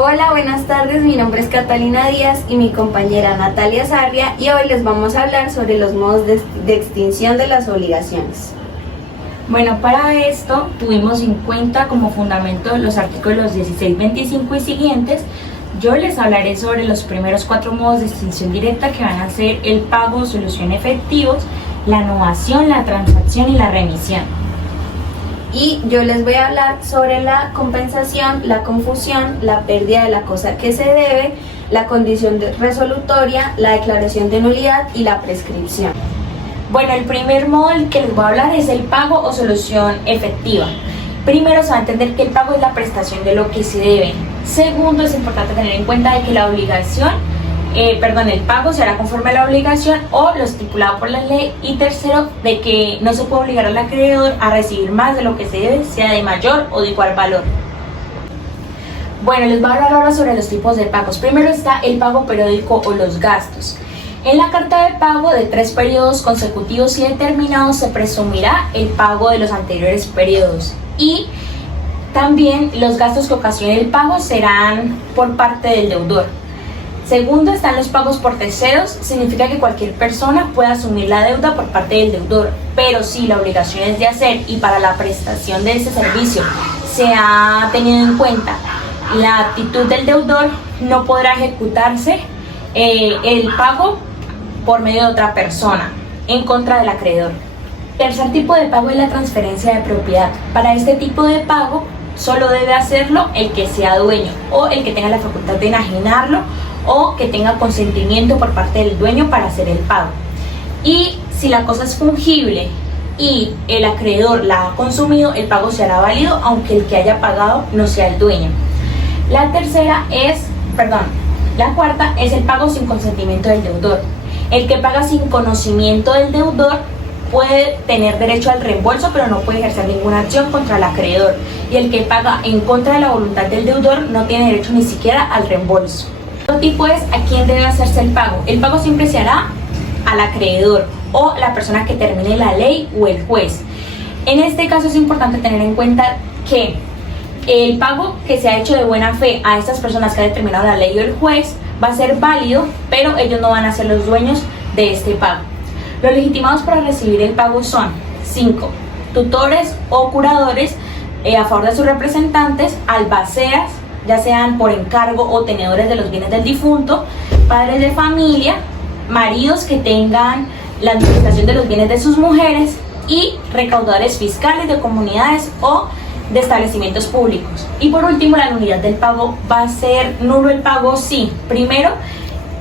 Hola, buenas tardes, mi nombre es Catalina Díaz y mi compañera Natalia Sarria y hoy les vamos a hablar sobre los modos de extinción de las obligaciones. Bueno, para esto tuvimos en cuenta como fundamento los artículos 16, 25 y siguientes. Yo les hablaré sobre los primeros 4 modos de extinción directa que van a ser el pago o solución efectivos, la novación, la transacción y la remisión. Y yo les voy a hablar sobre la compensación, la confusión, la pérdida de la cosa que se debe, la condición resolutoria, la declaración de nulidad y la prescripción. Bueno, el primer modo del que les voy a hablar es el pago o solución efectiva. Primero se va a entender que el pago es la prestación de lo que se debe. Segundo, es importante tener en cuenta de que la el pago se hará conforme a la obligación o lo estipulado por la ley. Y tercero, de que no se puede obligar al acreedor a recibir más de lo que se debe, sea de mayor o de igual valor. Bueno, les voy a hablar ahora sobre los tipos de pagos. Primero está el pago periódico o los gastos. En la carta de pago de 3 periodos consecutivos y determinados se presumirá el pago de los anteriores periodos, y también los gastos que ocasione el pago serán por parte del deudor. Segundo, están los pagos por terceros. Significa que cualquier persona puede asumir la deuda por parte del deudor, pero si la obligación es de hacer y para la prestación de ese servicio se ha tenido en cuenta la actitud del deudor, no podrá ejecutarse el pago por medio de otra persona en contra del acreedor. Tercer tipo de pago es la transferencia de propiedad. Para este tipo de pago solo debe hacerlo el que sea dueño o el que tenga la facultad de enajenarlo o que tenga consentimiento por parte del dueño para hacer el pago. Y si la cosa es fungible y el acreedor la ha consumido, el pago se hará válido aunque el que haya pagado no sea el dueño. La cuarta es el pago sin consentimiento del deudor. El que paga sin conocimiento del deudor puede tener derecho al reembolso, pero no puede ejercer ninguna acción contra el acreedor. Y el que paga en contra de la voluntad del deudor no tiene derecho ni siquiera al reembolso. Otro tipo es a quién debe hacerse el pago. El pago siempre se hará al acreedor o la persona que termine la ley o el juez. En este caso es importante tener en cuenta que el pago que se ha hecho de buena fe a estas personas que ha determinado la ley o el juez va a ser válido, pero ellos no van a ser los dueños de este pago. Los legitimados para recibir el pago son 5 tutores o curadores a favor de sus representantes, albaceas, ya sean por encargo o tenedores de los bienes del difunto, padres de familia, maridos que tengan la administración de los bienes de sus mujeres y recaudadores fiscales de comunidades o de establecimientos públicos. Y por último, la nulidad del pago. Va a ser nulo el pago si, primero,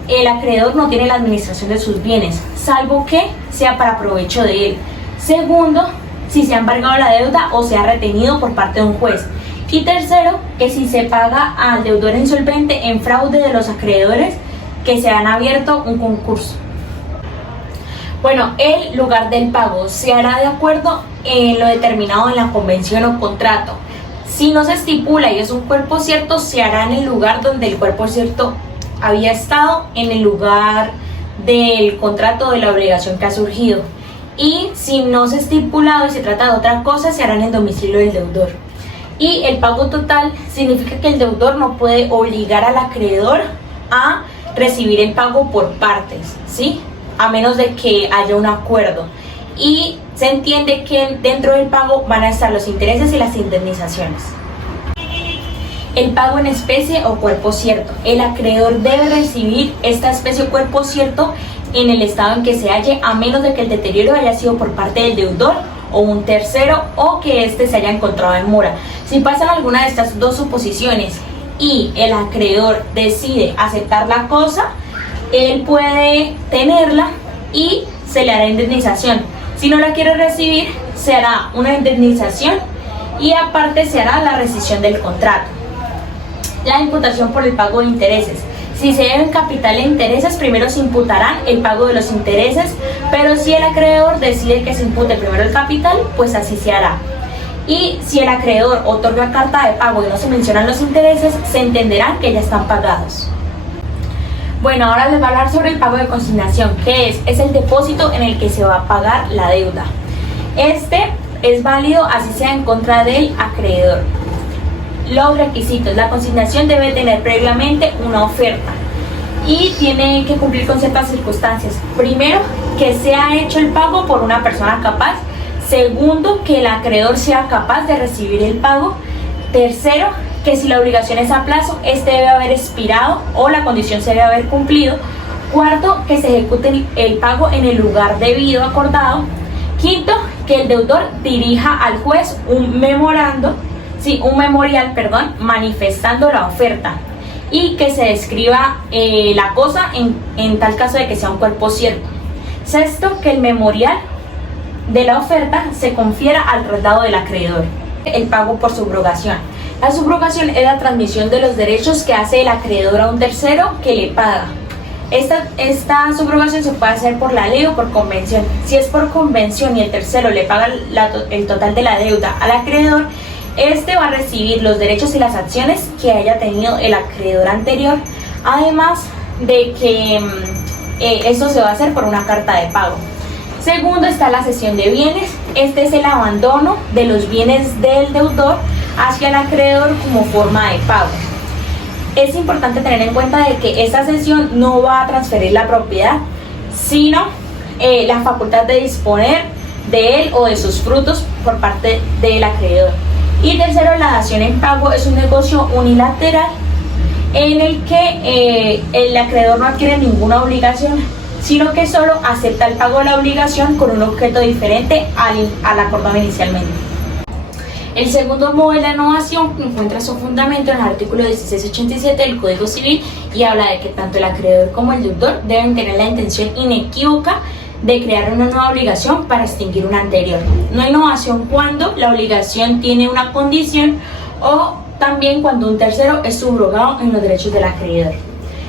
el acreedor no tiene la administración de sus bienes, salvo que sea para provecho de él. Segundo, si se ha embargado la deuda o se ha retenido por parte de un juez. Y tercero, que si se paga al deudor insolvente en fraude de los acreedores que se han abierto un concurso. Bueno, el lugar del pago se hará de acuerdo en lo determinado en la convención o contrato. Si no se estipula y es un cuerpo cierto, se hará en el lugar donde el cuerpo cierto había estado, en el lugar del contrato de la obligación que ha surgido. Y si no se ha estipulado y se trata de otra cosa, se hará en el domicilio del deudor. Y el pago total significa que el deudor no puede obligar al acreedor a recibir el pago por partes, ¿sí? A menos de que haya un acuerdo. Y se entiende que dentro del pago van a estar los intereses y las indemnizaciones. El pago en especie o cuerpo cierto. El acreedor debe recibir esta especie o cuerpo cierto en el estado en que se halle, a menos de que el deterioro haya sido por parte del deudor o un tercero o que éste se haya encontrado en mora. Si pasan alguna de estas dos suposiciones y el acreedor decide aceptar la cosa, él puede tenerla y se le hará indemnización. Si no la quiere recibir, se hará una indemnización y aparte se hará la rescisión del contrato. La imputación por el pago de intereses. Si se deben capital e intereses, primero se imputarán el pago de los intereses, pero si el acreedor decide que se impute primero el capital, pues así se hará. Y si el acreedor otorga carta de pago y no se mencionan los intereses, se entenderán que ya están pagados. Bueno, ahora les voy a hablar sobre el pago de consignación, que es el depósito en el que se va a pagar la deuda. Este es válido así sea en contra del acreedor. Los requisitos: la consignación debe tener previamente una oferta y tiene que cumplir con ciertas circunstancias. Primero, que sea hecho el pago por una persona capaz. Segundo, que el acreedor sea capaz de recibir el pago. Tercero, que si la obligación es a plazo, este debe haber expirado o la condición se debe haber cumplido. Cuarto, que se ejecute el pago en el lugar debido acordado. Quinto, que el deudor dirija al juez un memorial, manifestando la oferta y que se describa la cosa en tal caso de que sea un cuerpo cierto. Sexto, que el memorial de la oferta se confiera al traslado del acreedor. El pago por subrogación. La subrogación es la transmisión de los derechos que hace el acreedor a un tercero que le paga. Esta subrogación se puede hacer por la ley o por convención. Si es por convención y el tercero le paga el total de la deuda al acreedor, este va a recibir los derechos y las acciones que haya tenido el acreedor anterior, además de que esto se va a hacer por una carta de pago. Segundo, está la cesión de bienes. Este es el abandono de los bienes del deudor hacia el acreedor como forma de pago. Es importante tener en cuenta de que esta cesión no va a transferir la propiedad, sino la facultad de disponer de él o de sus frutos por parte del acreedor. Y tercero, la dación en pago es un negocio unilateral en el que el acreedor no adquiere ninguna obligación, sino que solo acepta el pago de la obligación con un objeto diferente al acordado inicialmente. El segundo modo de la novación encuentra su fundamento en el artículo 1687 del Código Civil y habla de que tanto el acreedor como el deudor deben tener la intención inequívoca de crear una nueva obligación para extinguir una anterior. No hay novación cuando la obligación tiene una condición o también cuando un tercero es subrogado en los derechos del acreedor.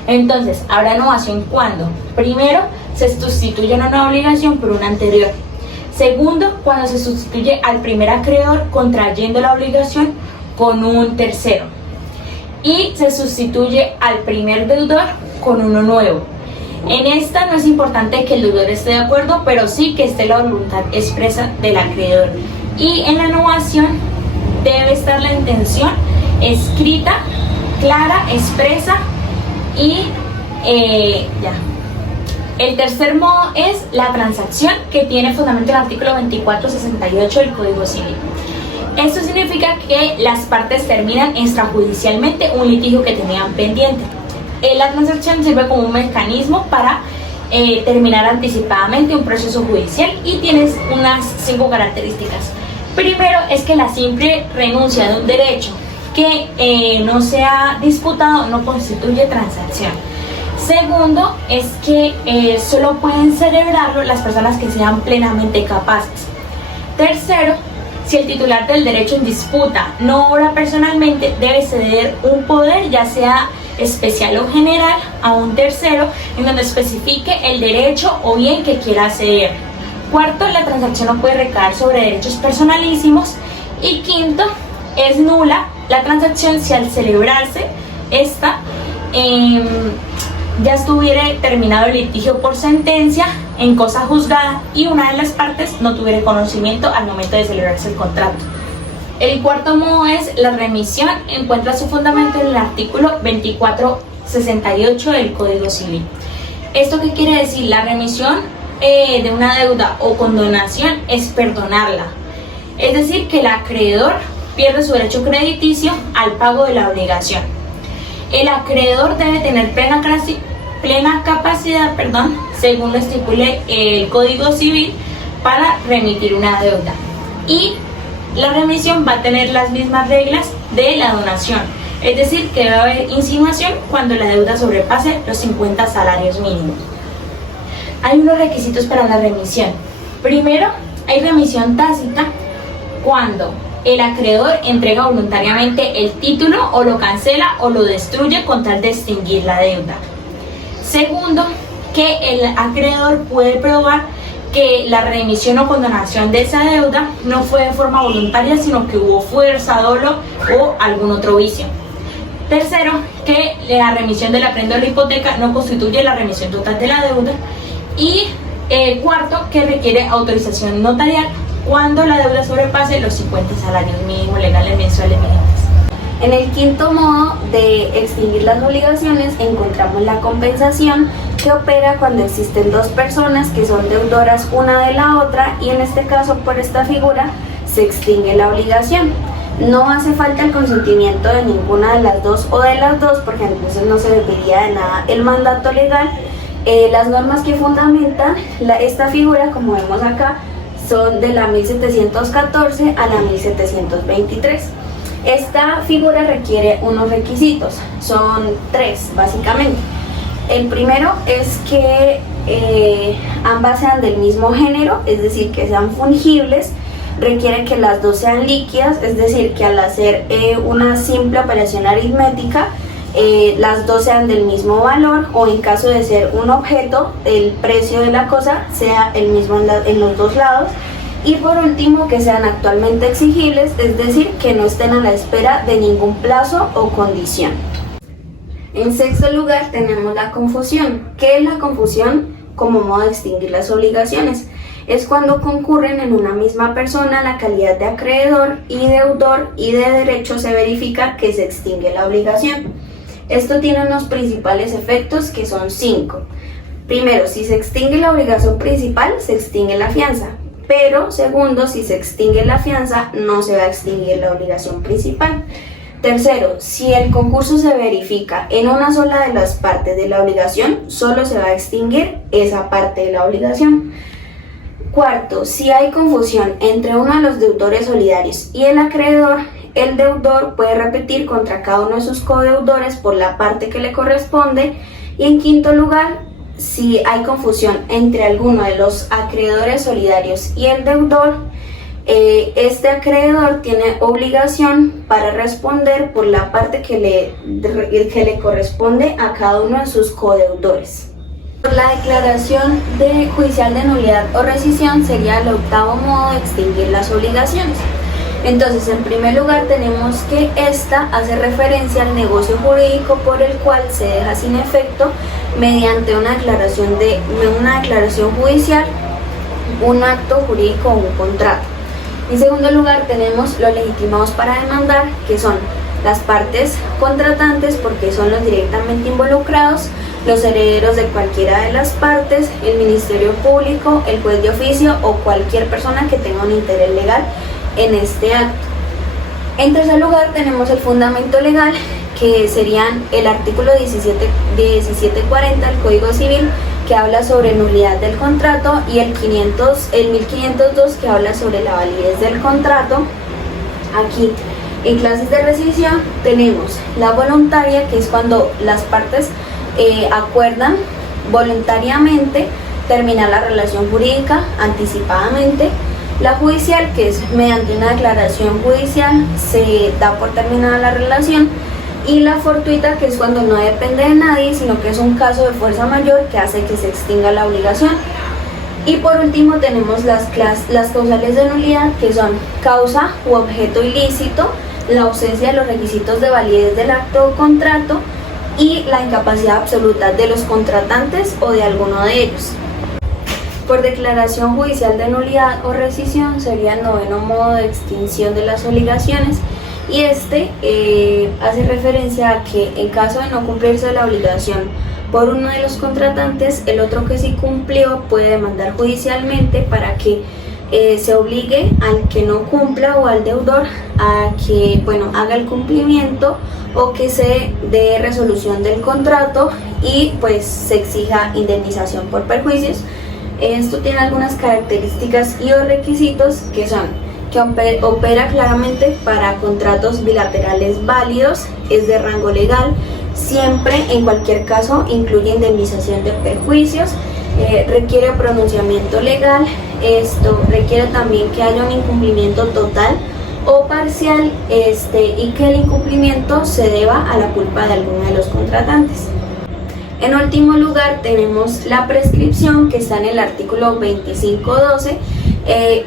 Entonces, habrá novación cuando, primero, se sustituye una nueva obligación por una anterior. Segundo, cuando se sustituye al primer acreedor contrayendo la obligación con un tercero. Y se sustituye al primer deudor con uno nuevo. En esta no es importante que el deudor esté de acuerdo, pero sí que esté la voluntad expresa del acreedor. Y en la novación debe estar la intención escrita, clara, expresa y ya. El tercer modo es la transacción, que tiene fundamento en el artículo 2468 del Código Civil. Esto significa que las partes terminan extrajudicialmente un litigio que tenían pendiente. La transacción sirve como un mecanismo para terminar anticipadamente un proceso judicial y tiene unas 5 características. Primero es que la simple renuncia de un derecho que no sea disputado no constituye transacción. Segundo es que solo pueden celebrarlo las personas que sean plenamente capaces. Tercero, si el titular del derecho en disputa no obra personalmente, debe ceder un poder, ya sea especial o general, a un tercero en donde especifique el derecho o bien que quiera ceder. Cuarto, la transacción no puede recaer sobre derechos personalísimos. Y quinto, es nula la transacción si al celebrarse esta ya estuviera terminado el litigio por sentencia en cosa juzgada y una de las partes no tuviera conocimiento al momento de celebrarse el contrato. El cuarto modo es la remisión, encuentra su fundamento en el artículo 2468 del Código Civil. ¿Esto qué quiere decir? La remisión de una deuda o condonación es perdonarla, es decir, que el acreedor pierde su derecho crediticio al pago de la obligación. El acreedor debe tener plena capacidad, según lo estipule el Código Civil, para remitir una deuda. Y la remisión va a tener las mismas reglas de la donación, es decir, que debe haber insinuación cuando la deuda sobrepase los 50 salarios mínimos. Hay unos requisitos para la remisión. Primero, hay remisión tácita cuando el acreedor entrega voluntariamente el título o lo cancela o lo destruye con tal de extinguir la deuda. Segundo, que el acreedor puede probar que la remisión o condonación de esa deuda no fue de forma voluntaria, sino que hubo fuerza, dolo o algún otro vicio. Tercero, que la remisión del aprendo de la hipoteca no constituye la remisión total de la deuda. Y cuarto, que requiere autorización notarial cuando la deuda sobrepase los 50 salarios mínimos legales mensuales mínimos. En el quinto modo de extinguir las obligaciones encontramos la compensación, que opera cuando existen dos personas que son deudoras una de la otra, y en este caso, por esta figura, se extingue la obligación. No hace falta el consentimiento de ninguna de las dos o de las dos, porque entonces no se serviría de nada el mandato legal. Las normas que fundamentan esta figura, como vemos acá, son de la 1714 a la 1723. Esta figura requiere unos requisitos, son tres básicamente. El primero es que ambas sean del mismo género, es decir, que sean fungibles. Requiere que las dos sean líquidas, es decir, que al hacer una simple operación aritmética, las dos sean del mismo valor, o en caso de ser un objeto, el precio de la cosa sea el mismo en los dos lados. Y por último, que sean actualmente exigibles, es decir, que no estén a la espera de ningún plazo o condición. En sexto lugar tenemos la confusión. ¿Qué es la confusión como modo de extinguir las obligaciones? Es cuando concurren en una misma persona la calidad de acreedor y deudor, y de derecho se verifica que se extingue la obligación. Esto tiene unos principales efectos, que son 5. Primero, si se extingue la obligación principal, se extingue la fianza. Pero segundo, si se extingue la fianza, no se va a extinguir la obligación principal. Tercero, si el concurso se verifica en una sola de las partes de la obligación, solo se va a extinguir esa parte de la obligación. Cuarto, si hay confusión entre uno de los deudores solidarios y el acreedor, el deudor puede repetir contra cada uno de sus codeudores por la parte que le corresponde. Y en quinto lugar, si hay confusión entre alguno de los acreedores solidarios y el deudor, este acreedor tiene obligación para responder por la parte que le corresponde a cada uno de sus codeudores. La declaración judicial de nulidad o rescisión sería el octavo modo de extinguir las obligaciones. Entonces, en primer lugar, tenemos que esta hace referencia al negocio jurídico por el cual se deja sin efecto, mediante una declaración judicial, un acto jurídico o un contrato. En segundo lugar, tenemos los legitimados para demandar, que son las partes contratantes, porque son los directamente involucrados, los herederos de cualquiera de las partes, el Ministerio Público, el juez de oficio o cualquier persona que tenga un interés legal en este acto. En tercer lugar, tenemos el fundamento legal, que serían el artículo 1740 del Código Civil, que habla sobre nulidad del contrato, y el 1502, que habla sobre la validez del contrato. Aquí, en clases de rescisión, tenemos la voluntaria, que es cuando las partes acuerdan voluntariamente terminar la relación jurídica anticipadamente. La judicial, que es mediante una declaración judicial se da por terminada la relación. Y la fortuita, que es cuando no depende de nadie, sino que es un caso de fuerza mayor que hace que se extinga la obligación. Y por último tenemos las causales de nulidad, que son causa u objeto ilícito, la ausencia de los requisitos de validez del acto o contrato, y la incapacidad absoluta de los contratantes o de alguno de ellos. Por declaración judicial de nulidad o rescisión sería el noveno modo de extinción de las obligaciones, y este hace referencia a que en caso de no cumplirse la obligación por uno de los contratantes, el otro que sí cumplió puede demandar judicialmente para que se obligue al que no cumpla o al deudor a que haga el cumplimiento, o que se dé resolución del contrato y pues se exija indemnización por perjuicios. Esto tiene algunas características y o requisitos, que son que opera claramente para contratos bilaterales válidos, es de rango legal, siempre, en cualquier caso, incluye indemnización de perjuicios, requiere pronunciamiento legal. Esto requiere también que haya un incumplimiento total o parcial, y que el incumplimiento se deba a la culpa de alguno de los contratantes. En último lugar tenemos la prescripción, que está en el artículo 2512.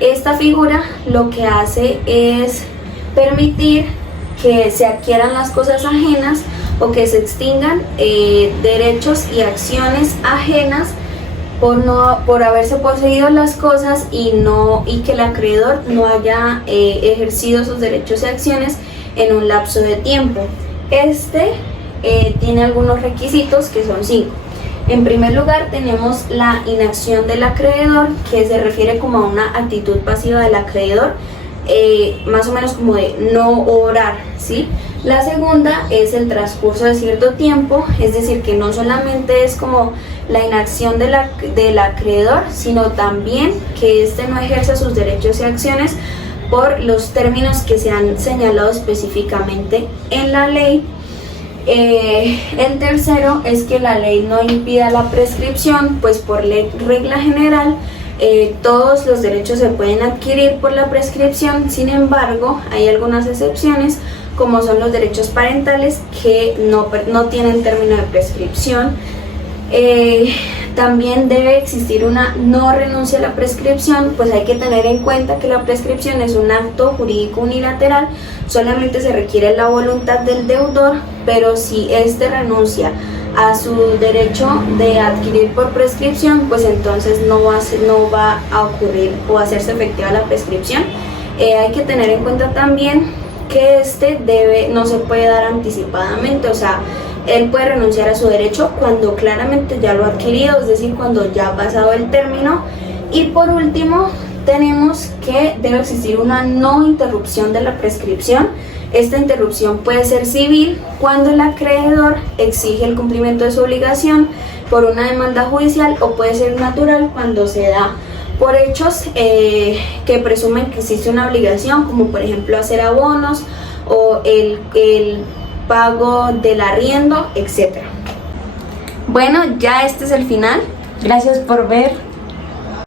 Esta figura lo que hace es permitir que se adquieran las cosas ajenas o que se extingan derechos y acciones ajenas por haberse poseído las cosas y que el acreedor no haya ejercido sus derechos y acciones en un lapso de tiempo. Tiene algunos requisitos que son 5. En primer lugar tenemos la inacción del acreedor, que se refiere como a una actitud pasiva del acreedor, más o menos como de no obrar, ¿sí? La segunda es el transcurso de cierto tiempo, es decir, que no solamente es como la inacción del acreedor, sino también que éste no ejerza sus derechos y acciones por los términos que se han señalado específicamente en la ley. El tercero es que la ley no impida la prescripción, pues por regla general todos los derechos se pueden adquirir por la prescripción. Sin embargo, hay algunas excepciones, como son los derechos parentales, que no tienen término de prescripción. También debe existir una no renuncia a la prescripción, pues hay que tener en cuenta que la prescripción es un acto jurídico unilateral, solamente se requiere la voluntad del deudor, pero si éste renuncia a su derecho de adquirir por prescripción, pues entonces no va a ocurrir o hacerse efectiva la prescripción. Hay que tener en cuenta también que no se puede dar anticipadamente, o sea, él puede renunciar a su derecho cuando claramente ya lo ha adquirido, es decir, cuando ya ha pasado el término. Y por último, tenemos que debe existir una no interrupción de la prescripción. Esta interrupción puede ser civil cuando el acreedor exige el cumplimiento de su obligación por una demanda judicial, o puede ser natural cuando se da por hechos que presumen que existe una obligación, como por ejemplo hacer abonos o el pago del arriendo, etc. Bueno, ya este es el final. Gracias por ver.